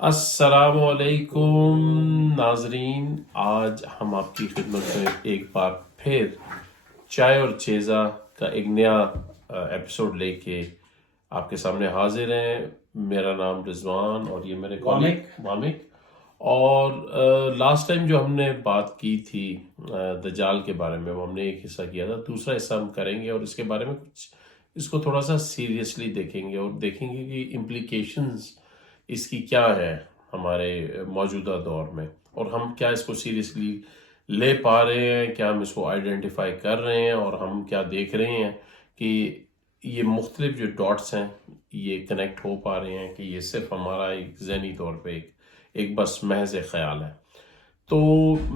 السلام علیکم ناظرین، آج ہم آپ کی خدمت میں ایک بار پھر چائے اور چیزا کا ایک نیا ایپیسوڈ لے کے آپ کے سامنے حاضر ہیں۔ میرا نام رضوان اور یہ میرے کالگ وامک۔ اور لاسٹ ٹائم جو ہم نے بات کی تھی دجال کے بارے میں، وہ ہم نے ایک حصہ کیا تھا، دوسرا حصہ ہم کریں گے اور اس کے بارے میں کچھ اس کو تھوڑا سا سیریسلی دیکھیں گے اور دیکھیں گے کہ امپلیکیشنز اس کی کیا ہے ہمارے موجودہ دور میں، اور ہم کیا اس کو سیریسلی لے پا رہے ہیں، کیا ہم اس کو آئیڈینٹیفائی کر رہے ہیں، اور ہم کیا دیکھ رہے ہیں کہ یہ مختلف جو ڈاٹس ہیں یہ کنیکٹ ہو پا رہے ہیں کہ یہ صرف ہمارا ایک ذہنی طور پہ ایک بس محض ایک خیال ہے۔ تو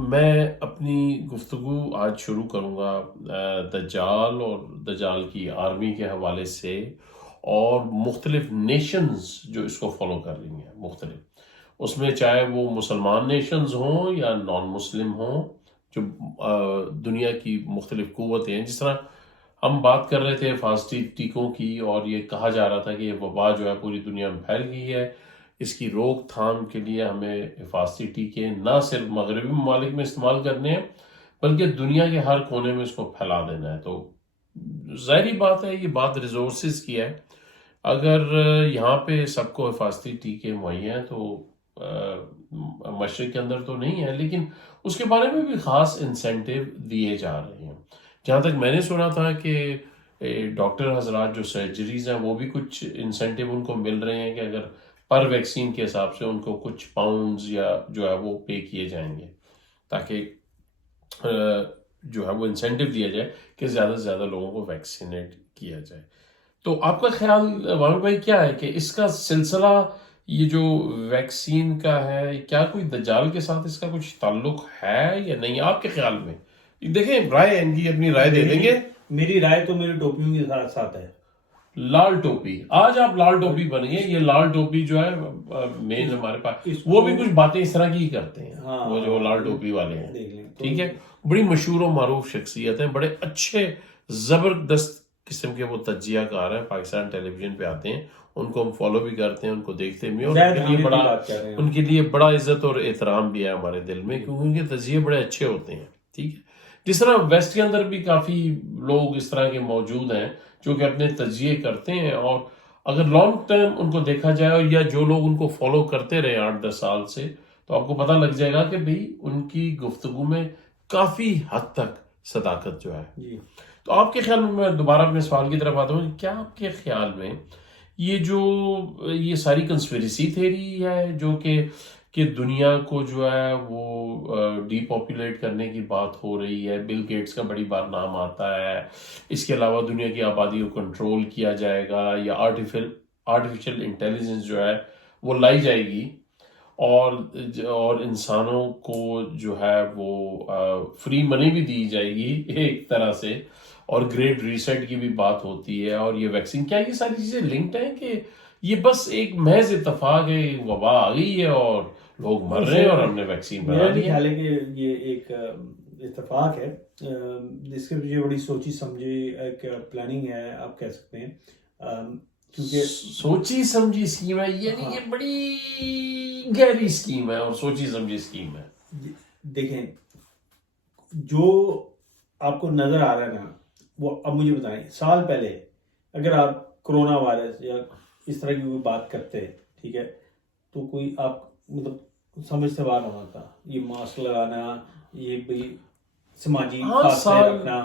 میں اپنی گفتگو آج شروع کروں گا دجال اور دجال کی آرمی کے حوالے سے، اور مختلف نیشنز جو اس کو فالو کر رہی ہیں مختلف، اس میں چاہے وہ مسلمان نیشنز ہوں یا نان مسلم ہوں، جو دنیا کی مختلف قوتیں ہیں۔ جس طرح ہم بات کر رہے تھے حفاظتی ٹیکوں کی، اور یہ کہا جا رہا تھا کہ یہ وبا جو ہے پوری دنیا میں پھیل گئی ہے، اس کی روک تھام کے لیے ہمیں حفاظتی ٹیکے نہ صرف مغربی ممالک میں استعمال کرنے ہیں بلکہ دنیا کے ہر کونے میں اس کو پھیلا دینا ہے۔ تو ظاہری بات ہے، یہ بات ریسورسز کی ہے۔ اگر یہاں پہ سب کو حفاظتی ٹیکے مہیا ہیں تو مشرق کے اندر تو نہیں ہے، لیکن اس کے بارے میں بھی خاص انسینٹیو دیے جا رہے ہیں۔ جہاں تک میں نے سنا تھا کہ ڈاکٹر حضرات جو سرجریز ہیں وہ بھی کچھ انسینٹیو ان کو مل رہے ہیں کہ اگر پر ویکسین کے حساب سے ان کو کچھ پاؤنڈز یا جو ہے وہ پے کیے جائیں گے، تاکہ جو ہے وہ انسینٹیو دیا جائے کہ زیادہ سے زیادہ لوگوں کو ویکسینیٹ کیا جائے۔ تو آپ کا خیال وامر بھائی کیا ہے کہ اس کا سلسلہ یہ جو ویکسین کا ہے، کیا کوئی دجال کے ساتھ اس کا کچھ تعلق ہے یا نہیں آپ کے خیال میں؟ دیکھیں، رائے ان کی اپنی رائے دے دیں گے۔ میری رائے تو میری ٹوپیوں کے ساتھ ساتھ ہے۔ لال ٹوپی، آج آپ لال ٹوپی بن گئے۔ یہ لال ٹوپی جو ہے مین ہمارے پاس، وہ بھی کچھ باتیں اس طرح کی کرتے ہیں، وہ جو لال ٹوپی والے ہیں، ٹھیک ہے، بڑی مشہور و معروف شخصیت ہیں، بڑے اچھے زبردست قسم کے وہ تجزیہ کار ہیں، پاکستان ٹیلی ویژن پہ آتے ہیں، ان کو ہم فالو بھی کرتے ہیں، ان کو دیکھتے بھی ہیں، اور ان کے لیے بڑا عزت اور احترام بھی ہے ہمارے دل میں، کیونکہ ان کے تجزیے بڑے اچھے ہوتے ہیں، ٹھیک ہے۔ جس طرح ویسٹ کے اندر بھی کافی لوگ اس طرح کے موجود ہیں جو کہ اپنے تجزیے کرتے ہیں، اور اگر لانگ ٹرم ان کو دیکھا جائے یا جو لوگ ان کو فالو کرتے رہے 8-10 سال سے، تو آپ کو پتہ لگ جائے گا کہ بھئی ان کی گفتگو میں کافی حد تک صداقت جو ہے۔ تو آپ کے خیال میں دوبارہ اپنے سوال کی طرف آتا ہوں، کیا آپ کے خیال میں یہ ساری کنسپیریسی تھیری ہے جو کہ دنیا کو جو ہے وہ ڈی پاپولیٹ کرنے کی بات ہو رہی ہے، بل گیٹس کا بڑی بار نام آتا ہے، اس کے علاوہ دنیا کی آبادی کو کنٹرول کیا جائے گا، یا آرٹیفیشل انٹیلیجنس جو ہے وہ لائی جائے گی، اور انسانوں کو جو ہے وہ فری منی بھی دی جائے گی ایک طرح سے، اور گریٹ ریسیٹ کی بھی بات ہوتی ہے، اور یہ ویکسین، کیا یہ ساری چیزیں لنکڈ ہیں کہ یہ بس ایک محض اتفاق ہے، وبا آ گئی ہے اور لوگ مر رہے ہیں اور ہم نے ویکسین بنا لی ہے؟ میرا خیال ہے کہ یہ ایک اتفاق ہے، جس کے پیچھے بڑی سوچی سمجھی ایک پلاننگ ہے، آپ کہہ سکتے ہیں، کیونکہ سوچی سمجھی اسکیم ہے، یعنی یہ بڑی گہری اسکیم ہے اور سوچی سمجھی اسکیم ہے۔ دیکھیں، جو آپ کو نظر آ رہا ہے نا، وہ اب مجھے بتائیں، سال پہلے اگر آپ کرونا وائرس یا اس طرح کی کوئی بات کرتے، ٹھیک ہے، تو کوئی آپ مطلب سمجھ سے باہر ہونا تھا، یہ ماسک لگانا، یہ بھئی سماجی فاصلے رکھنا،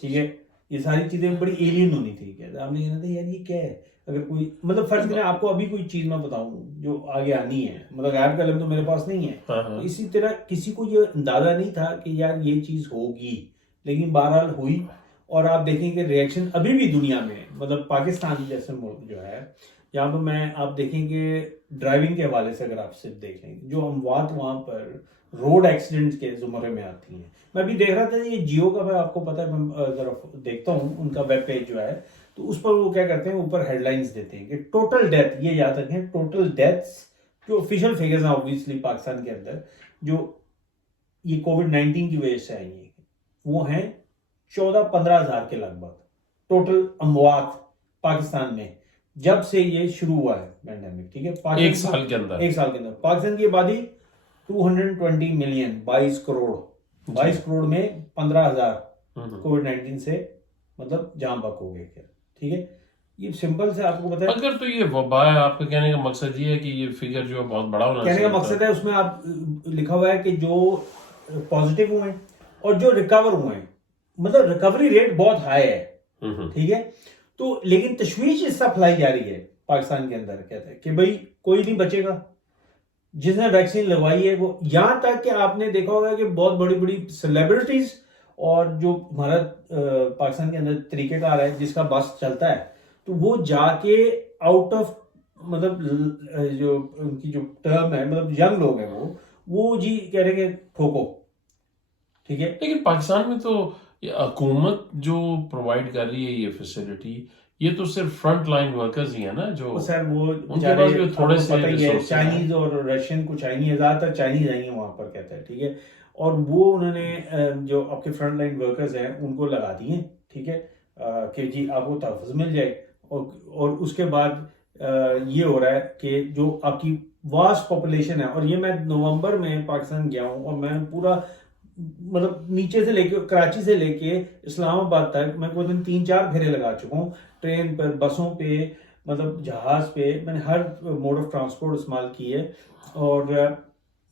ٹھیک ہے، یہ ساری چیزیں بڑی ایلین ہونی تھی، کہ آپ نے کہنا تھا یار یہ کیا ہے۔ اگر کوئی مطلب فرض کریں آپ کو ابھی کوئی چیز میں بتاؤں جو آگے آنی ہے، مطلب غائب کا علم تو میرے پاس نہیں ہے، تو اسی طرح کسی کو یہ اندازہ نہیں تھا کہ یار یہ چیز ہوگی، لیکن بہرحال ہوئی۔ اور آپ دیکھیں کہ ریئیکشن ابھی بھی دنیا میں، مطلب پاکستان جیسے ملک جو ہے، یہاں پہ آپ دیکھیں کہ ڈرائیونگ کے حوالے سے اگر آپ صرف دیکھیں، جو اموات وہاں پر روڈ ایکسیڈنٹ کے زمرے میں آتی ہیں۔ میں بھی دیکھ رہا تھا یہ جیو کا، میں آپ کو پتا ہے، میں ذرا دیکھتا ہوں ان کا ویب پیج جو ہے، تو اس پر وہ کیا کرتے ہیں، اوپر ہیڈ لائنز دیتے ہیں کہ ٹوٹل ڈیتھ، یہ یاد رکھیں ٹوٹل ڈیتھس جو آفیشیل فیگرز ہیں اوبویسلی پاکستان کے اندر، جو یہ کووڈ-19 کی وجہ سے آئی ہیں، وہ ہیں 14-15 ہزار کے لگ بھگ ٹوٹل اموات پاکستان میں، جب سے یہ شروع ہوا ہے پینڈیمک، ٹھیک ہے، ایک سال کے اندر پاکستان کی آبادی 220 ملین، 22 کروڑ، 22 کروڑ میں 15,000 کووڈ 19 سے مطلب جام بک ہو گئے، ٹھیک ہے. یہ سمپل سے آپ کو پتا ہے، اگر تو یہ وبا ہے، آپ کا کہنے کا مقصد یہ ہے کہ یہ فگر جو ہے بہت بڑا ہونا کہنے چاہیے. کا مقصد ہے اس میں آپ لکھا ہوا ہے کہ جو پازیٹیو ہوئے ہیں اور جو ریکور ہوئے ہیں، مطلب ریکوری ریٹ بہت ہائی ہے، ٹھیک ہے. تو لیکن تشویش اس طرح پھیلائی جا رہی ہے پاکستان کے اندر، کہتے ہیں کہ بھئی کوئی نہیں بچے گا. جس نے ویکسین لگوائی ہے وہ، یہاں تک کہ آپ نے دیکھا ہوگا کہ بہت بڑی بڑی سیلیبریٹیز اور جو ہمارا پاکستان کے اندر طریقہ کار ہے جس کا بس چلتا ہے، تو وہ جا کے آؤٹ آف مطلب جو ان کی جو ٹرم ہے، مطلب ینگ لوگ ہیں وہ جی کہہ رہے کہ ٹھوکو، ٹھیک ہے. لیکن پاکستان میں تو حکومت جو پرووائڈ کر رہی ہے یہ فیسلٹی، یہ تو صرف فرنٹ لائن ورکرز ہی ہیں نا جو سر وہ ان کے پاس بھی تھوڑے سے پتہ ہی ہے، resources ہیں. چائنیز اور رشین کو چائنیز، زیادہ تر چائنیز آئی ہیں وہاں پر، کہتا ہے، ٹھیک ہے. اور وہ انہوں نے جو آپ کے فرنٹ لائن ورکرز ہیں ان کو لگا دی ہیں، ٹھیک ہے، کہ جی آپ کو تحفظ مل جائے. اور اس کے بعد یہ ہو رہا ہے کہ جو آپ کی واسٹ پاپولیشن ہے، اور یہ میں نومبر میں پاکستان گیا ہوں اور میں پورا مطلب نیچے سے لے کے کراچی سے لے کے اسلام آباد تک میں کوئی دن 3-4 پھیرے لگا چکا ہوں، ٹرین پر، بسوں پہ، مطلب جہاز پہ، میں نے ہر موڈ آف ٹرانسپورٹ استعمال کی ہے. اور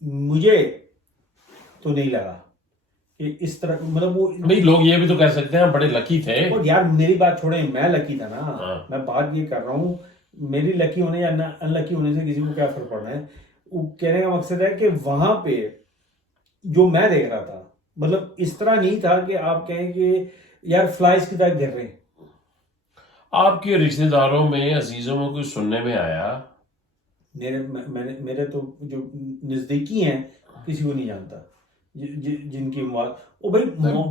مجھے تو نہیں لگا کہ اس طرح مطلب وہ بھئی لوگ یہ بھی تو کہہ سکتے ہیں بڑے لکی تھے. اور یار میری بات چھوڑیں، میں لکی تھا نا، میں بات یہ کر رہا ہوں میری لکی ہونے یا ان لکی ہونے سے کسی کو کیا فرق پڑنا ہے. وہ کہنے کا مقصد ہے کہ وہاں پہ جو میں دیکھ رہا تھا مطلب اس طرح نہیں تھا کہ آپ کہیں کہ یار فلائز کی طرح گر رہے ہیں. آپ کے رشتہ داروں میں، عزیزوں میں کوئی سننے میں آیا؟ میرے تو جو نزدیکی ہیں کسی کو نہیں جانتا جن کی موت. او بھائی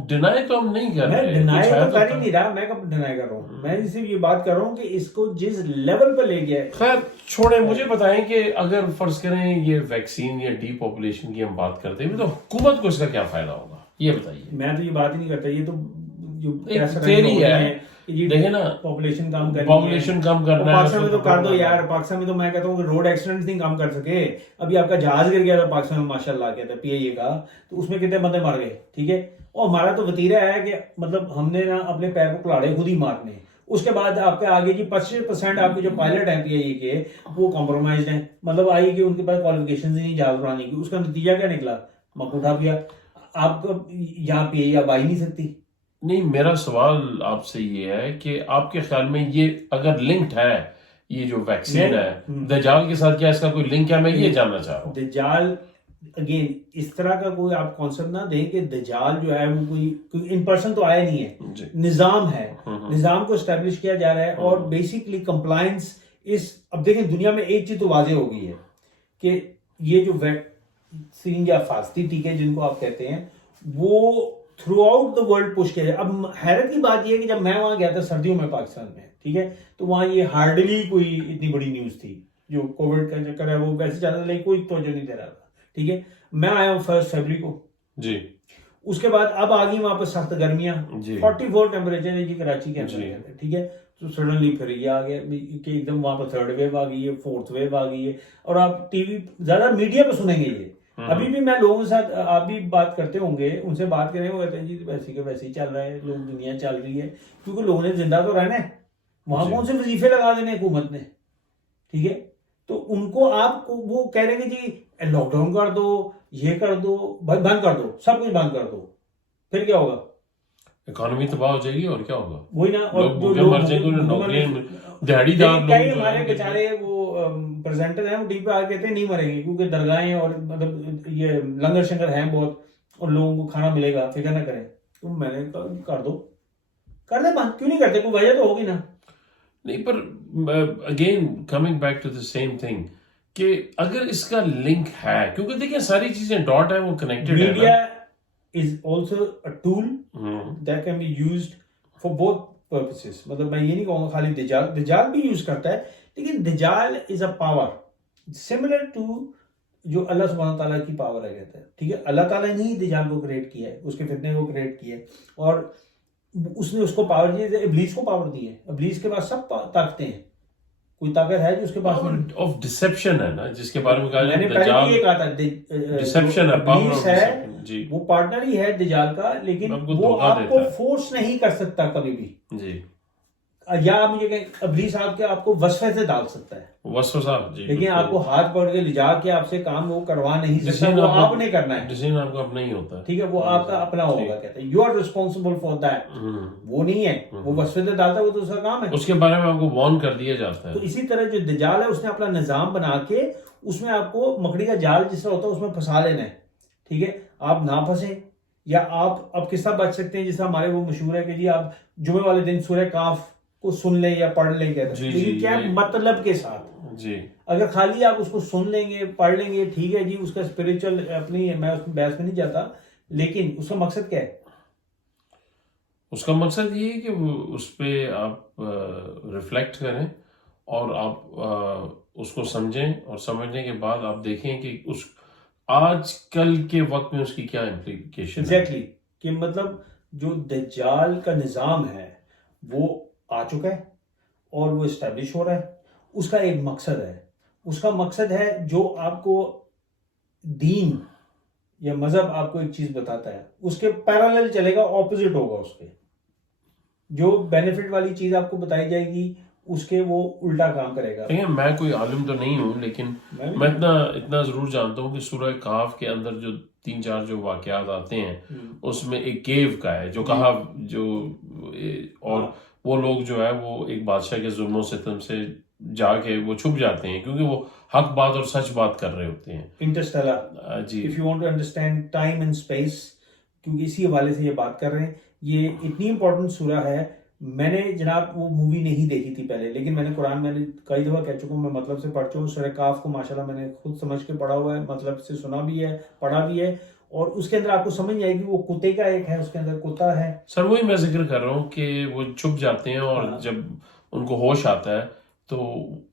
ڈینائی تو ہم نہیں کر میں رہے، ڈینائی تو کر ہی نہیں رہا، میں کب ڈینائی کر رہا ہوں، میں صرف یہ بات کر رہا ہوں کہ اس کو جس لیول پہ لے گیا ہے. خیر چھوڑیں، مجھے بتائیں کہ اگر فرض کریں یہ ویکسین یا ڈی پاپولیشن کی ہم بات کرتے ہیں تو حکومت کو اس کا کیا فائدہ ہوگا، یہ بتائیے. میں تو یہ بات ہی نہیں کرتا، یہ تو جو تھیوری ہے، دیکھیں نا، پاپولیشن کم کرنی ہے، پاپولیشن کم کرنا ہے. پاکستان میں تو کر دو یار. پاکستان میں تو میں کہتا ہوں کہ روڈ ایکسیڈنٹس نہیں کم کر سکے. ابھی آپ کا جہاز گر گیا تھا پاکستان میں، ماشاء اللہ کہتا ہے پی اے کا، تو اس میں کتنے بندے مر گئے، ٹھیک ہے. اور ہمارا تو وتیرہ ہے کہ مطلب ہم نے نا اپنے پیر کو کلاڑے خود ہی مارنے. اس کے بعد آپ کے آگے جی 25% آپ کے جو پائلٹ ہیں پی اے کے وہ کمپرومائزڈ ہیں، مطلب آئی کہ ان کے پاس کوالیفکیشن ہی نہیں جہاز اڑانے کی. اس کا نتیجہ کیا نکلا؟ مکو اٹھا دیا. آپ کو یہاں پی اے اب آ ہی نہیں سکتی. نہیں، میرا سوال آپ سے یہ ہے کہ آپ کے خیال میں یہ اگر لنکڈ ہے، یہ جو ویکسین ہے دجال کے ساتھ، کیا اس کا کوئی لنک ہے؟ میں یہ جاننا چاہ رہا ہوں. دجال اگین اس طرح کا کوئی آپ کانسیپٹ نہ دیں کہ دجال جو ہے وہ کوئی ان پرسن تو آیا نہیں ہے، نظام ہے، نظام کو اسٹیبلش کیا جا رہا ہے. اور بیسیکلی کمپلائنس اب دیکھیں دنیا میں ایک چیز تو واضح ہو گئی ہے کہ یہ جو ویکسین یا حفاظتی ٹیکے جن کو آپ کہتے ہیں وہ through out the world push کیا جائے. اب حیرت کی بات یہ ہے کہ جب میں وہاں گیا تھا سردیوں میں پاکستان میں، ٹھیک ہے، تو وہاں یہ ہارڈلی کوئی اتنی بڑی نیوز تھی. جو کووڈ کا چکر ہے وہ ویسے چل رہا تھا لیکن کوئی توجہ نہیں دے رہا تھا، ٹھیک ہے. میں آیا ہوں 1 فروری کو جی. اس کے بعد اب آ گئی وہاں پہ سخت گرمیاں، 44 ٹیمپریچر ہے جی کراچی کے اندر، ٹھیک ہے. تو سڈنلی پھر یہ آ گیا کہ ایک دم وہاں پہ 3rd ویو آ گئی ہے، 4th ویو آ گئی ہے. اور آپ ٹی وی زیادہ میڈیا پہ سنیں گے یہ. ابھی بھی میں لوگوں کے ساتھ، آپ بھی بات کرتے ہوں گے، ان سے بات کریں وہ کہتے ہیں جی ویسے کے ویسے ہی چل رہا ہے، لوگ دنیا چل رہی ہے، کیونکہ لوگوں نے زندہ تو رہنا ہے. وہاں کون سے وظیفے لگا دینے حکومت نے، ٹھیک ہے. تو ان کو آپ کو وہ کہہ رہے ہیں جی لاک ڈاؤن کر دو، یہ کر دو، بند کر دو، سب کچھ بند کر دو، پھر کیا ہوگا؟ اکانومی تباہ ہو جائے گی اور کیا ہوگا. وہی نا. اور کئی ہمارے بیچارے وہ پریزنٹر ہیں وہ ٹی پہ آ کہتے ہیں نہیں مریں گے کیونکہ درگاہیں اور مطلب یہ لنگر شنگر ہیں بہت اور لوگوں کو کھانا ملے گا، فکر نہ کریں. تو میں نے کہا کر دو، کر دیں بند، کیوں نہیں کرتے؟ کوئی وجہ تو ہوگی نا. نہیں، پر again coming back to the same thing کہ اگر اس کا لنک ہے، کیونکہ دیکھیں ساری چیزیں ڈاٹ ہیں، وہ کنیکٹڈ ہے. Media is also a tool that can be used for both purposes. مطلب میں یہ نہیں کہوں گا خالی دجال بھی یوز کرتا ہے، لیکن دجال is a power similar to جو اللہ سبحانہ تعالیٰ کی پاور ہے، کہتا ہے، ٹھیک ہے. اللہ تعالیٰ نے ہی دجال کو کریٹ کیا ہے، اس کے فتنے کو کریٹ کیا ہے، اور اس نے اس کو پاور دی ہے. ابلیس کو پاور دی ہے. ابلیس کے پاس سب طاقتیں ہیں، کوئی طاقت ہے جو اس کے پاس نہیں؟ آف ڈسپشن ہے نا، جس کے بارے میں کہا میں نے جائے پہلے بھی یہ کہا تھا ڈسپشن ہے، پاور ابلیس آف ہے ڈسپشن. جی وہ پارٹنر ہی ہے دجال کا، لیکن آپ کو وہ دھوکہ آپ دیتا کو ہے. فورس نہیں کر سکتا کبھی بھی. جی یا آپ مجھے کہیں ابلیس آپ کو وسوسے سے ڈال سکتا ہے، وسوسہ. جی لیکن آپ کو ہاتھ پکڑ کے لے جا کے آپ سے کام وہ کروا نہیں سکتا، وہ آپ نے کرنا ہے. ڈیسیژن آپ کو اپنا ہی ہوتا ہے. ٹھیک ہے، وہ آپ کا اپنا ہوگا. کہتے ہیں you are responsible for that. وہ نہیں ہے، وہ وسوسے سے ڈالتا ہے، وہ تو اس کا کام ہے. اس کے بارے میں آپ کو وارن کر دیا جاتا تو ہے. اسی طرح جو دجال ہے اس نے اپنا نظام بنا کے اس میں آپ کو مکڑی کا جال جس طرح ہوتا ہے اس میں پھنسا لینا ہے. ٹھیک ہے، آپ نہ پھنسے، یا آپ کس طرح بچ سکتے ہیں. جس طرح ہمارے وہ مشہور ہے کہ جی آپ جمعے والے دن سورہ کاف کو سن لیں یا پڑھ لیں، کہتے ہیں لیکن کیا مطلب کے ساتھ. جی اگر خالی آپ اس کو سن لیں گے پڑھ لیں گے ٹھیک ہے جی، اس کا اسپریچل اپنی، میں اس میں بحث میں نہیں جاتا، لیکن اس کا مقصد کیا ہے؟ اس کا مقصد یہ ہے کہ اس پہ آپ ریفلیکٹ کریں اور آپ اس کو سمجھیں، اور سمجھنے کے بعد آپ دیکھیں کہ اس آج کل کے وقت میں اس کی کیا امپلیکیشن ہے. ایگزیکٹلی، کہ مطلب جو دجال کا نظام ہے وہ آ چکا ہے اور وہ اسٹیبلش ہو رہا ہے. اس کا ایک مقصد ہے، اس کا مقصد ہے جو آپ کو دین یا مذہب آپ کو ایک چیز بتاتا ہے اس کے پیرالل چلے گا، اپوزٹ ہوگا اس کے. جو بینیفٹ والی چیز آپ کو بتائی جائے گی اس کے وہ الٹا کام کرے گا. میں کوئی عالم تو نہیں ہوں، لیکن میں اتنا ضرور جانتا ہوں کہ سورہ کہف کے اندر جو 3-4 جو واقعات آتے ہیں اس میں ایک کیو کا ہے جو کہا جو، اور وہ لوگ جو ہے وہ ایک بادشاہ کے ظلم و ستم سے جا کے وہ چھپ جاتے ہیں کیونکہ وہ حق بات اور سچ بات کر رہے ہوتے ہیں. انٹرسٹیلر، جی if you want to understand time and space، کیونکہ اسی حوالے سے یہ بات کر رہے ہیں. یہ اتنی امپورٹنٹ سورہ ہے. میں نے جناب وہ مووی نہیں دیکھی تھی پہلے، لیکن میں نے قرآن میں نے کئی دفعہ کہہ چکا ہوں، میں مطلب سے پڑھ چکا ہوں. سورہ کاف کو ماشاءاللہ میں نے خود سمجھ کے پڑھا ہوا ہے، مطلب سے سنا بھی ہے، پڑھا بھی ہے. اور اس کے اندر آپ کو سمجھ نہیں آئے گی، وہ کتے کا ایک ہے، اس کے اندر کتا ہے. سر وہی میں ذکر کر رہا ہوں کہ وہ چھپ جاتے ہیں اور جب ان کو ہوش آتا ہے تو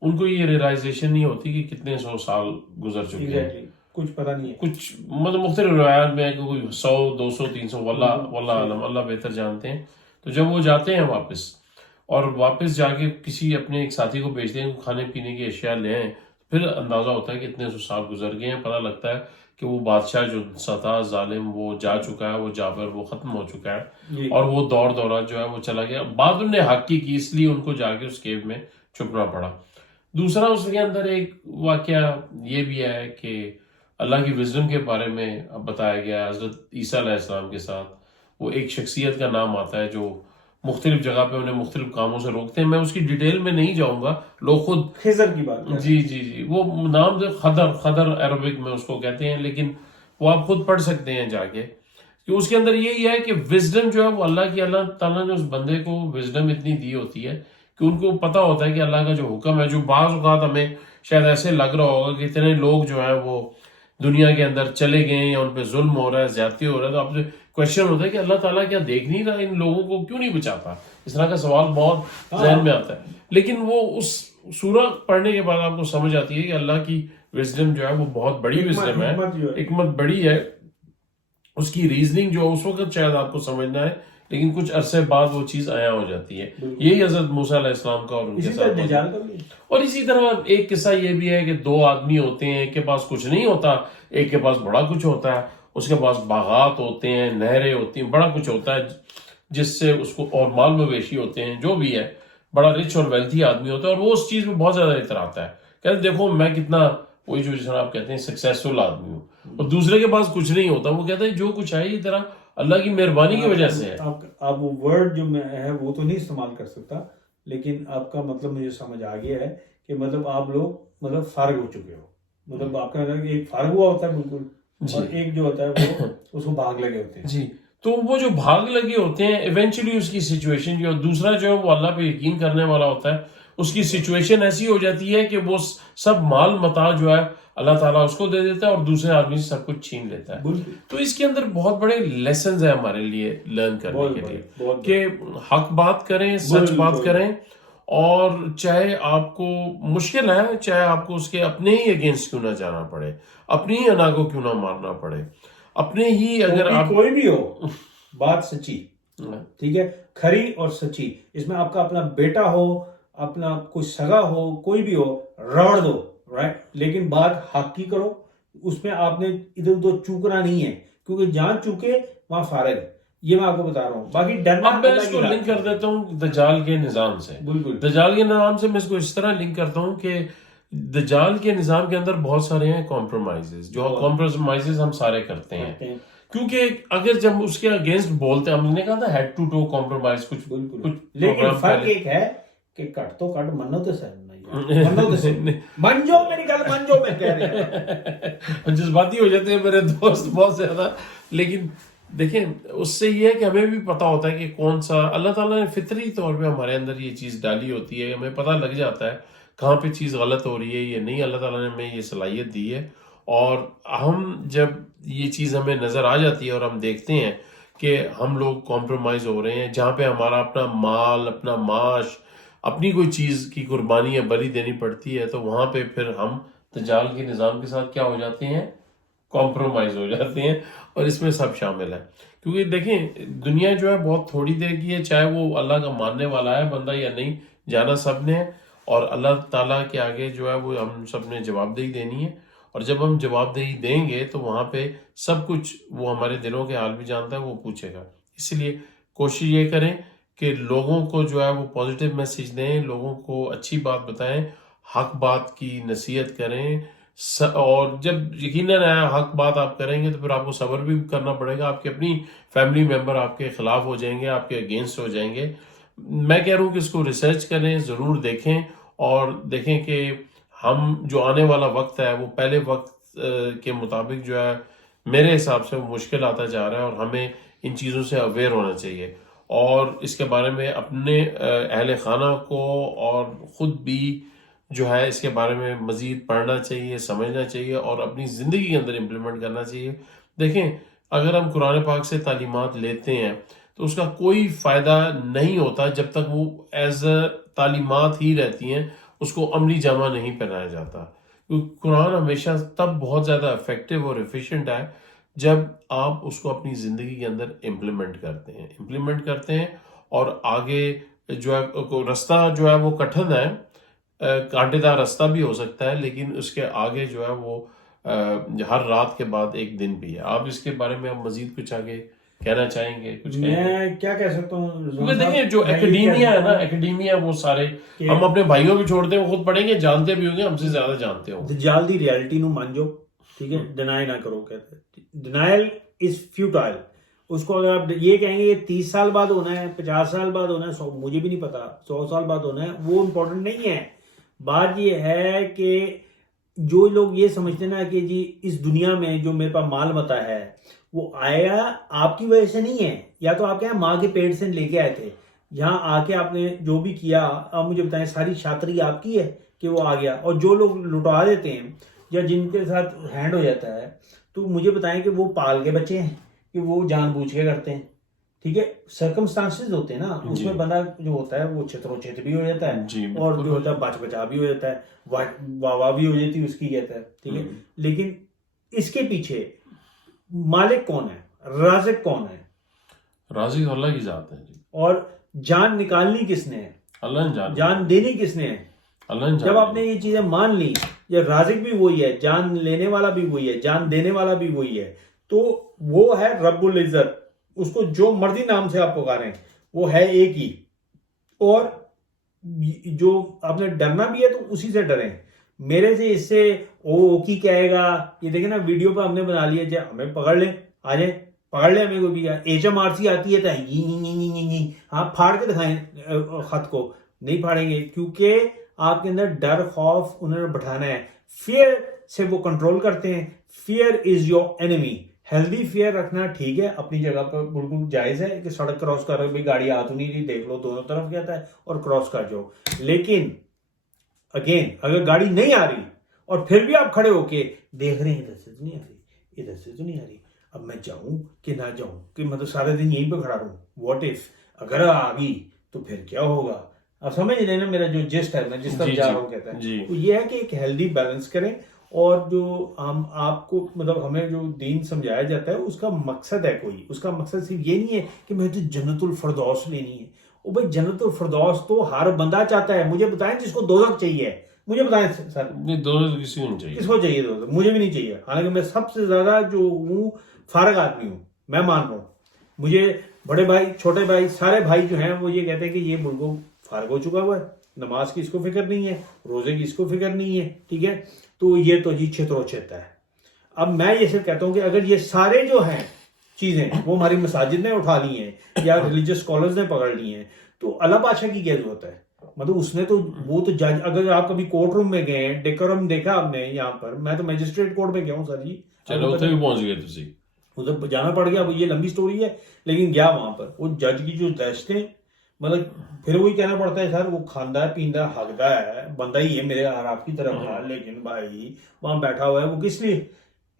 ان کو یہ ریئلائزیشن نہیں ہوتی کہ کتنے 100 سال گزر چکے ہیں. کچھ پتہ نہیں ہے. کچھ مطلب مختلف روایات میں ہے کہ کوئی 100 200 300 واللہ عالم، اللہ بہتر جانتے ہیں. تو جب وہ جاتے ہیں واپس جا کے کسی اپنے ایک ساتھی کو بھیجتے ہیں کھانے پینے کی اشیاء لے آئیں، پھر اندازہ ہوتا ہے کہ اتنے 100 سال گزر گئے ہیں. پتہ لگتا ہے کہ وہ بادشاہ جو ستا ظالم وہ جا چکا ہے، وہ جابر وہ ختم ہو چکا ہے، اور وہ دورہ جو ہے وہ چلا گیا. بعد انہوں نے حق کی اس لیے ان کو جا کے اس کیو میں چھپنا پڑا. دوسرا اس کے اندر ایک واقعہ یہ بھی ہے کہ اللہ کی وزڈم کے بارے میں بتایا گیا ہے. حضرت عیسیٰ علیہ السلام کے ساتھ وہ ایک شخصیت کا نام آتا ہے جو مختلف جگہ پہ انہیں مختلف کاموں سے روکتے ہیں. میں اس کی ڈیٹیل میں نہیں جاؤں گا، لوگ خود خضر کی بات. جی وہ نام جو خضر عربک میں اس کو کہتے ہیں، لیکن وہ آپ خود پڑھ سکتے ہیں جا کے. کہ اس کے اندر یہی ہے کہ وزڈم جو ہے وہ اللہ تعالیٰ نے اس بندے کو وزڈم اتنی دی ہوتی ہے کہ ان کو پتہ ہوتا ہے کہ اللہ کا جو حکم ہے، جو بعض اوقات ہمیں شاید ایسے لگ رہا ہوگا کہ اتنے لوگ جو ہیں وہ دنیا کے اندر چلے گئے ہیں یا ان پہ ظلم ہو رہا ہے، زیادتی ہو رہا ہے، تو آپ سے کوشچن ہوتا ہے کہ اللہ تعالیٰ کیا دیکھ نہیں رہا، ان لوگوں کو کیوں نہیں بچاتا؟ اس طرح کا سوال بہت ذہن میں آتا ہے. لیکن وہ اس سورہ پڑھنے کے بعد آپ کو سمجھ آتی ہے کہ اللہ کی وزڈم جو ہے وہ بہت بڑی وزڈم ہے، حکمت بڑی ہے. اس کی ریزننگ جو اس وقت شاید آپ کو سمجھنا ہے، لیکن کچھ عرصے بعد وہ چیز عیاں ہو جاتی ہے. یہی حضرت موسیٰ علیہ السلام کا اور ان کے ساتھ. اور اسی طرح ایک قصہ یہ بھی ہے کہ 2 آدمی ہوتے ہیں، ایک کے پاس کچھ نہیں ہوتا، ایک کے پاس بڑا کچھ ہوتا ہے. اس کے پاس باغات ہوتے ہیں، نہریں ہوتی ہیں، بڑا کچھ ہوتا ہے جس سے اس کو، اور مال مویشی ہوتے ہیں، جو بھی ہے بڑا رچ اور ویلتھی آدمی ہوتا ہے. اور وہ اس چیز میں بہت زیادہ اتراتا ہے، کہتے دیکھو میں کتنا، وہی جو جس طرح آپ کہتے ہیں سکسیسفل آدمی ہوں. اور دوسرے کے پاس کچھ نہیں ہوتا، وہ کہتا ہے جو کچھ ہے یہ طرح اللہ کی مہربانی کی وجہ سے ہے. آپ وہ ورڈ جو ہے وہ تو نہیں استعمال کر سکتا، لیکن آپ کا مطلب مجھے سمجھ آ گیا ہے کہ مطلب آپ لوگ مطلب فارغ ہو چکے ہو. مطلب آپ کا ایک فارغ ہوا ہوتا ہے بالکل، اور ایک جو ہوتا ہے وہ اس کو بھاگ لگے ہوتے ہیں. جی تو وہ جو بھاگ لگے ہوتے ہیں ایونچولی اس کی سچویشن جو، دوسرا جو ہے وہ اللہ پہ یقین کرنے والا ہوتا ہے، اس کی سچویشن ایسی ہو جاتی ہے کہ وہ سب مال متاع جو ہے اللہ تعالیٰ اس کو دے دیتا ہے اور دوسرے آدمی سے سب کچھ چھین لیتا ہے. تو اس کے اندر بہت بڑے لیسنز ہیں ہمارے لیے لرن کرنے کے لیے کہ حق بات کریں، سچ بات کریں، اور چاہے آپ کو مشکل ہے، چاہے آپ کو اس کے اپنے ہی اگینسٹ کیوں نہ جانا پڑے، اپنی ہی انا کو کیوں نہ مارنا پڑے، اپنے ہی اگر آپ کوئی بھی ہو، بات سچی، ٹھیک ہے، کھری اور سچی. اس میں آپ کا اپنا بیٹا ہو، اپنا کوئی سگا ہو کوئی بھی ہو رڑ دو رائٹ, لیکن بات حق کی کرو, اس میں آپ نے ادھر ادھر چوکنا نہیں ہے, کیونکہ جہاں چوکے وہاں فارغ. یہ میں آپ کو بتا رہا ہوں. باقی ڈرنا اب میں اس کو لنک کر دیتا ہوں دجال کے نظام سے. بالکل دجال کے نظام سے میں اس کو اس طرح لنک کرتا ہوں کہ دجال کے نظام کے اندر بہت سارے ہیں کمپرومائزز, جو کمپرومائزز ہم سارے کرتے ہیں, کیونکہ اگر جب اس کے اگینسٹ بولتے ہیں, ہم نے کہا تھا ہیڈ ٹو ٹو کمپرومائز کچھ بالکل, لیکن فرق ایک ہے کہ کٹ تو کٹ منو تو سر من جو میری گل من جو میں کہہ رہا ہوں, جذباتی ہو جاتے ہیں میرے دوست بہت زیادہ. لیکن دیکھیں اس سے یہ ہے کہ ہمیں بھی پتا ہوتا ہے کہ کون سا, اللہ تعالیٰ نے فطری طور پہ ہمارے اندر یہ چیز ڈالی ہوتی ہے, ہمیں پتہ لگ جاتا ہے کہاں پہ چیز غلط ہو رہی ہے یا نہیں. اللہ تعالیٰ نے ہمیں یہ صلاحیت دی ہے, اور ہم جب یہ چیز ہمیں نظر آ جاتی ہے اور ہم دیکھتے ہیں کہ ہم لوگ کمپرومائز ہو رہے ہیں, جہاں پہ ہمارا اپنا مال, اپنا معاش, اپنی کوئی چیز کی قربانی یا بلی دینی پڑتی ہے, تو وہاں پہ پھر ہم دجال کے نظام کے ساتھ کیا ہو جاتے ہیں, کمپرومائز ہو جاتے ہیں. اور اس میں سب شامل ہے, کیونکہ دیکھیں دنیا جو ہے بہت تھوڑی دیر کی ہے, چاہے وہ اللہ کا ماننے والا ہے بندہ یا نہیں, جانا سب نے ہے, اور اللہ تعالیٰ کے آگے جو ہے وہ ہم سب نے جواب دہی دینی ہے. اور جب ہم جواب دہی دیں گے تو وہاں پہ سب کچھ, وہ ہمارے دلوں کے حال بھی جانتا ہے, وہ پوچھے گا. اس لیے کوشش یہ کریں کہ لوگوں کو جو ہے وہ پازیٹیو میسیج دیں, لوگوں کو اچھی بات بتائیں, حق بات کی نصیحت کریں. اور جب یقیناً حق بات آپ کریں گے تو پھر آپ کو صبر بھی کرنا پڑے گا. آپ کے اپنی فیملی ممبر آپ کے خلاف ہو جائیں گے, آپ کے اگینسٹ ہو جائیں گے. میں کہہ رہا ہوں کہ اس کو ریسرچ کریں, ضرور دیکھیں, اور دیکھیں کہ ہم جو آنے والا وقت ہے وہ پہلے وقت کے مطابق جو ہے میرے حساب سے وہ مشکل آتا جا رہا ہے, اور ہمیں ان چیزوں سے اویئر ہونا چاہیے, اور اس کے بارے میں اپنے اہل خانہ کو اور خود بھی جو ہے اس کے بارے میں مزید پڑھنا چاہیے, سمجھنا چاہیے, اور اپنی زندگی کے اندر امپلیمنٹ کرنا چاہیے. دیکھیں اگر ہم قرآن پاک سے تعلیمات لیتے ہیں تو اس کا کوئی فائدہ نہیں ہوتا جب تک وہ ایز اے تعلیمات ہی رہتی ہیں, اس کو عملی جامہ نہیں پہنایا جاتا. کیونکہ قرآن ہمیشہ تب بہت زیادہ افیکٹو اور ایفیشینٹ ہے جب آپ اس کو اپنی زندگی کے اندر امپلیمنٹ کرتے ہیں. اور آگے جو ہے رستہ جو ہے وہ کٹھن ہے, کانٹے دار رستہ بھی ہو سکتا ہے, لیکن اس کے آگے جو ہے وہ ہر رات کے بعد ایک دن بھی ہے. آپ اس کے بارے میں آپ مزید کچھ آگے کہنا چاہیں گے؟ کچھ میں کیا کہہ سکتا ہوں, کیونکہ دیکھیں جو ایکیڈیمیا ہے نا, ایکیڈیمیا وہ سارے ہم اپنے بھائیوں بھی چھوڑتے ہیں, وہ خود پڑھیں گے, جانتے بھی ہوں گے, ہم سے زیادہ جانتے ہوں. دجال دی ریالٹی نو مان جو, ٹھیک ہے, ڈینائی نہ کرو. کہتے ہیں ڈینائل از فیوٹائل. اس کو اگر آپ یہ کہیں گے یہ 30 سال بعد ہونا ہے, 50 سال بعد ہونا ہے, مجھے بھی نہیں پتا 100 سال بعد ہونا ہے, وہ امپورٹنٹ نہیں ہے. بات یہ ہے کہ جو لوگ یہ سمجھتے ہیں نا کہ جی اس دنیا میں جو میرے پاس مال متا ہے وہ آیا آپ کی وجہ سے نہیں ہے, یا تو آپ کہیں ماں کے پیٹ سے لے کے آئے تھے, یہاں آ کے آپ نے جو بھی کیا, آپ مجھے بتائیں ساری شاطری آپ کی ہے کہ وہ آ گیا. اور جو لوگ لٹا دیتے ہیں یا جن کے ساتھ ہینڈ ہو جاتا ہے, تو مجھے بتائیں کہ وہ پال کے بچے ہیں کہ وہ جان بوجھ کے کرتے ہیں. ٹھیک ہے, سرکمسٹانسز ہوتے ہیں نا, اس میں بندہ جو ہوتا ہے وہ چھترو چھت بھی ہو جاتا ہے, اور جو ہوتا ہے بچ بچا بھی ہو جاتا ہے, واہ بھی ہو جاتی ہے اس کی, کہتا ہے. ٹھیک ہے, لیکن اس کے پیچھے مالک کون ہے, رازق کون ہے؟ رازق اللہ کی ذات ہے جی. اور جان نکالنی کس نے ہے؟ اللہ نے جان دینی کس نے ہے؟ اللہ نے. جب آپ نے یہ چیزیں مان لی, یا رازق بھی وہی ہے, جان لینے والا بھی وہی ہے, جان دینے والا بھی وہی ہے, تو وہ ہے رب العزت. اس کو جو مرضی نام سے آپ پکاریں وہ ہے ایک ہی. اور جو آپ نے ڈرنا بھی ہے تو اسی سے ڈریں. میرے سے اس سے او کی کہے گا, یہ دیکھیں نا ویڈیو پہ ہم نے بنا لیا, جائے ہمیں پکڑ لیں, آ جائیں پکڑ لیں, ہمیں کوئی بھی HMRC آتی ہے تو ہاں پھاڑ کے دکھائیں خط کو, نہیں پھاڑیں گے, کیونکہ آپ کے اندر ڈر خوف انہوں نے بٹھانا ہے. فیئر سے وہ کنٹرول کرتے ہیں. Fear is your enemy. Healthy fear رکھنا ٹھیک ہے, اپنی جگہ پر بالکل جائز ہے کہ سڑک کراس کر رہے بھائی گاڑی آ تو نہیں رہی, دیکھ لو دونوں طرف کیا ہے اور کراس کر جاؤ. لیکن اگین اگر گاڑی نہیں آ رہی اور پھر بھی آپ کھڑے ہو کے دیکھ رہے ہیں ادھر سے تو نہیں آ رہی, ادھر سے تو نہیں آ رہی, اب میں جاؤں کہ نہ جاؤں, کہ مطلب سارے دن یہیں پہ کھڑا رہوں, واٹ اف اگر آ گئی تو پھر کیا ہوگا. آپ سمجھ رہے ہیں نا میرا جو جسٹ ہے, میں جس طرح جا رہا ہوں کہتا ہے, تو یہ ہے کہ ایک ہیلدی بیلنس کریں. اور جو ہم آپ کو مطلب ہمیں جو دین سمجھایا جاتا ہے اس کا مقصد ہے کوئی, اس کا مقصد صرف یہ نہیں ہے کہ میں تو جنت الفردوس لینی ہے او بھائی جنت الفردوس تو ہر بندہ چاہتا ہے. مجھے بتائیں جس کو دوزخ چاہیے, مجھے بتائیں سر نہیں دوزخ کسی کو نہیں چاہیے. کس کو چاہیے دوزخ؟ مجھے بھی نہیں چاہیے. حالانکہ میں سب سے زیادہ جو ہوں فارغ آدمی ہوں, میں مان رہا ہوں. مجھے بڑے بھائی چھوٹے بھائی سارے بھائی جو ہیں وہ یہ کہتے ہیں کہ یہ بالکل فارغ ہو چکا ہوا ہے, نماز کی اس کو فکر نہیں ہے, روزے کی اس کو فکر نہیں ہے, ٹھیک ہے, تو یہ تو جی چھترو چھتا ہے. اب میں یہ صرف کہتا ہوں کہ اگر یہ سارے جو ہیں چیزیں وہ ہماری مساجد نے اٹھا لی ہیں یا ریلیجس اسکالرز نے پکڑ لی ہیں, تو اللہ بادشاہ کی کیا ضرورت ہے؟ مطلب اس نے تو وہ تو جج, اگر آپ کبھی کورٹ روم میں گئے, ڈیکورم دیکھا آپ نے یہاں پر, میں تو میجسٹریٹ کورٹ میں گیا ہوں سر جی, چلو اتنے بھی پہنچ گئے تسی, ادھر جانا پڑ گیا. اب یہ لمبی سٹوری ہے لیکن گیا وہاں پر. وہ جج کی جو دہشتیں, مطلب پھر وہی کہنا پڑتا ہے سر وہ کھاندہ ہے پیندا ہگدا ہے بندہ ہی ہے میرے اور آپ کی طرف کا, لیکن بھائی وہاں بیٹھا ہوا ہے وہ کس لیے؟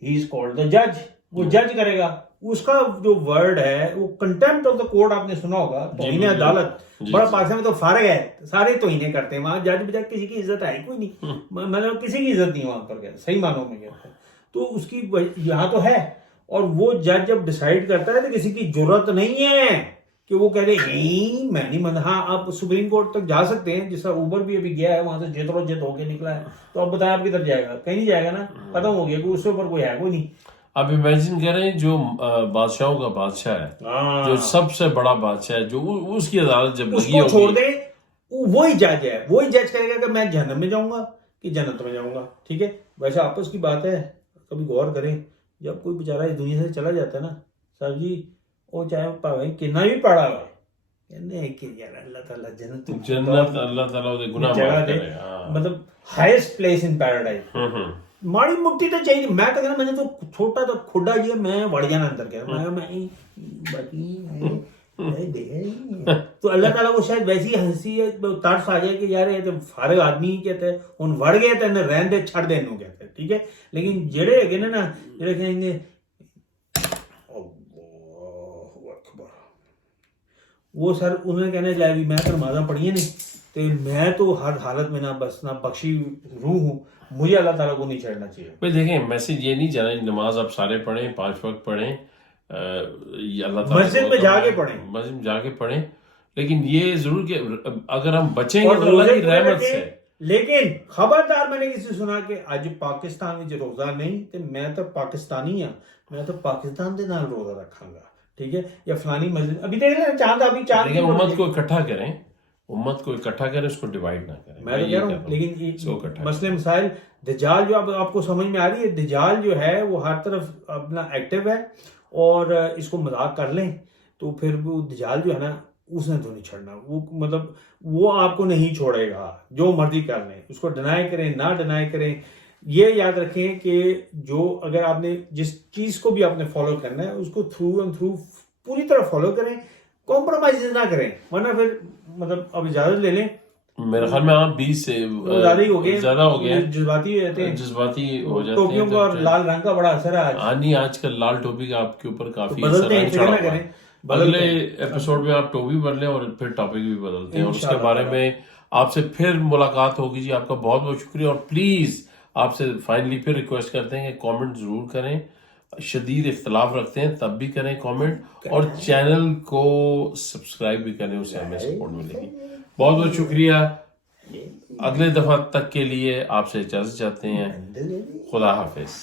ہی از کالڈ دا جج. وہ جج کرے گا, اس کا جو ورڈ ہے وہ کنٹمپٹ آف دا کورٹ آپ نے سنا ہوگا, توہین عدالت. بڑا پاکستان میں تو فارغ ہے, سارے توہینیں کرتے ہیں وہاں. جج بجا کسی کی عزت ہے کوئی نہیں, مطلب کسی کی عزت نہیں وہاں پر, کیا صحیح معنوں میں کہتے ہیں. تو اس کی یہاں تو ہے, اور وہ جج جب ڈیسائیڈ کرتا ہے تو کسی کی جرت نہیں ہے کہ وہ کہہ رہے میں نہیں مانتا. ہاں آپ سپریم کورٹ تک جا سکتے ہیں, جس طرح اوبر بھی ابھی گیا ہے وہاں سے جترو جت ہو کے نکلا ہے, تو اب بتائیں آپ کدھر جائے گا؟ کہیں نہیں جائے گا نا, ختم ہو گیا, کوئی اس کے اوپر کوئی ہے کوئی نہیں. آپ امیجن کریں جو بادشاہوں کا بادشاہ ہے, جو سب سے بڑا بادشاہ ہے, جو اس کی عدالت جب اس لگی کو چھوڑ ہوگی, دیں, وہی جج ہے, وہی جج کرے گا کہ میں جہنم میں جاؤں گا کہ جنت میں جاؤں گا. ٹھیک ہے, ویسے آپس کی بات ہے, کبھی غور کریں, جب کوئی بیچارہ اس دنیا سے چلا جاتا ہے نا سر جی, وہ چاہے کتنا بھی پڑا ہوا ہے, کہنے ہیں کہ یار اللہ تعالیٰ جنت اللہ تعالیٰ دے گناہ معاف کرے. مطلب ہائیسٹ پلیس ان پیراڈائز. ماڑی مٹی تو چاہیے. میں تو کہنا, میں نے تو چھوٹا تو کھڈا جی میں وڑ جانا اندر کے, تو اللہ تعالیٰ کو شاید ویسی ہنسی ترس آ جائے کہ یار یہ تو فارغ آدمی کہتے ہیں ان وڑ گئے تو انہیں رہن دے چھڑ دے انہوں کہتے ہیں. ٹھیک ہے, لیکن جڑے ہے نا جڑے کہیں گے وہ سر انہوں نے کہنا جائے بھی میں تو نمازاں پڑھی نہیں, تو میں تو ہر حالت میں نہ بس نہ بخشی روح ہوں, مجھے اللہ تعالیٰ کو نہیں چھڑنا چاہیے. بھائی دیکھیں میسج یہ نہیں جانا نماز آپ سارے پڑھیں, 5 وقت پڑھیں, اللہ تعالیٰ مسجد میں جا کے پڑھیں, مسجد میں جا کے پڑھیں, لیکن یہ ضرور کہ اگر ہم بچیں گے تو اللہ کی رحمت سے. لیکن خبردار, میں نے کسی سنا کہ اج پاکستان میں روزہ نہیں تو میں تو پاکستانی ہاں, میں تو پاکستان دے نال روزہ رکھاں گا. ٹھیک ہے, یا فلانی مسجد ابھی دیکھ لیں چاند, ابھی چاند, لیکن امت کو اکٹھا کریں, امت کو اکٹھا کریں, اس کو ڈیوائڈ نہ کریں. میں تو کہہ رہا ہوں, لیکن مسئلے مسائل دجال جو آپ کو سمجھ میں آ رہی ہے, دجال جو ہے وہ ہر طرف اپنا ایکٹیو ہے, اور اس کو مذاق کر لیں تو پھر وہ دجال جو ہے نا اس نے تو نہیں چھڑنا. وہ مطلب وہ آپ کو نہیں چھوڑے گا, جو مرضی کر لیں, اس کو ڈینائی کریں نہ ڈینائی کریں. یہ یاد رکھیں کہ جو اگر آپ نے جس چیز کو بھی آپ نے فالو کرنا ہے اس کو تھرو اینڈ تھرو پوری طرح فالو کریں, کمپرومائز نہ کریں, ورنہ پھر مطلب اب اجازت لے لیں. میرے خیال میں آپ 20 سے زیادہ ہو گیا, جذباتی رہتے ہیں, جذباتی ہو جاتے ہیں. ٹوپیوں کا اور لال رنگ کا بڑا اثر ہے ہاں نہیں, آج کل لال ٹوپی کا آپ کے اوپر کافی بدلتے ہیں, فکر نہ کریں. اگلے ایپیسوڈ میں آپ ٹوپی بدلیں اور پھر ٹاپک بھی بدلتے ہیں, اور اس کے بارے میں آپ سے پھر ملاقات ہوگی. جی آپ کا بہت بہت شکریہ, اور پلیز آپ سے فائنلی پھر ریکویسٹ کرتے ہیں کہ کامنٹ ضرور کریں. شدید اختلاف رکھتے ہیں تب بھی کریں کامنٹ, اور چینل کو سبسکرائب بھی کریں, اس سے ہمیں سپورٹ ملے گی. بہت بہت شکریہ. اگلے دفعہ تک کے لیے آپ سے اجازت چاہتے ہیں. خدا حافظ.